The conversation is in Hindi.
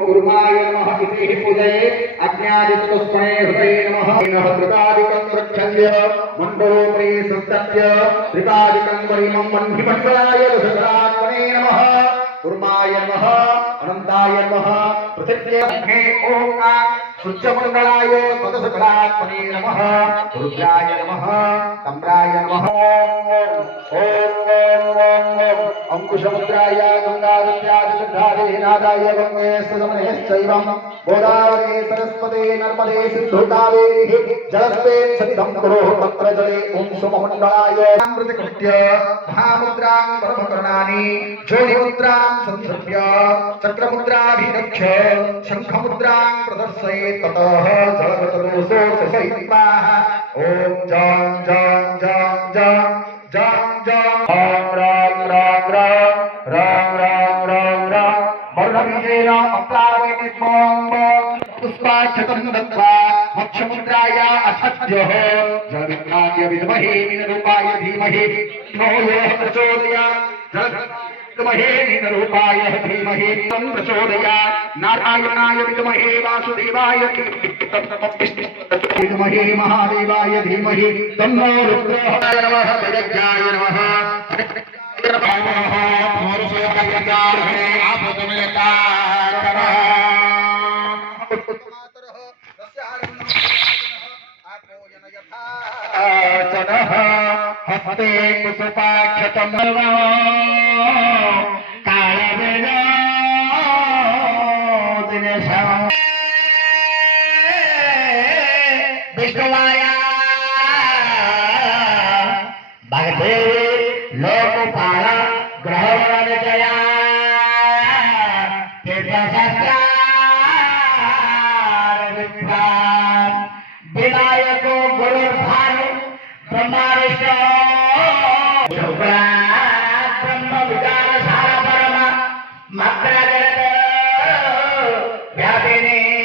कुर्माय नमः इति पूजये अज्ञादितस्मये हृदये नमः नमः त्रिकादिकं रक्षण्य मण्डलोपरि संस्थाप्य त्रिकादिकं परिमं मण्डिमण्डलाय दशरात्मने नमः कुर्माय नमः अनन्ताय नमः पृथिव्ये ओम सूर्यमण्डलाय तदसकलात्मने नमः रुद्राय नमः तम्राय नमः अंकुशमुद्राय गंगादत्यादिशुद्धारे नादाय गंगे सुगमनेश्चैवं गोदावरी सरस्वती नर्मदे सिन्धु कावेरी जलस्मिन् सन्निधं कुरु तत्र जले ओम सोममण्डलाय अमृतकृत्य महामुद्रां परमकर्णानि ज्योतिमुद्रां संसृप्य चक्रमुद्राभिरक्ष्य शंखमुद्रां प्रदर्शयेत् ततः जलगतदोषो ससहित्वा ओम जं जं जं जं जं जं राम राम राम राम राम राम राम वर्णबीजेन अप्लावयित्वं पुष्पाक्षतं दत्त्वा मोक्षमुद्राय असद्यः जगन्नाथाय विद्महे मीनरूपाय धीमहि धियो यो प्रचोदयात् विद्महे मीनरूपाय धीमहि तं प्रचोदयात् नारायणाय विद्महे वासुदेवाय विद्महे महादेवाय धीमहि तन्नो रुद्रः नमः विरज्ञाय नमः हस्ते कुसुपाक्षतं विष्णुवाया भगते लोकपाल ग्रहणजया विनायको गुरुर्भानु ब्रह्मा विष्णु ब्रह्म विचार सारा परम मग्न जगत व्यापिनी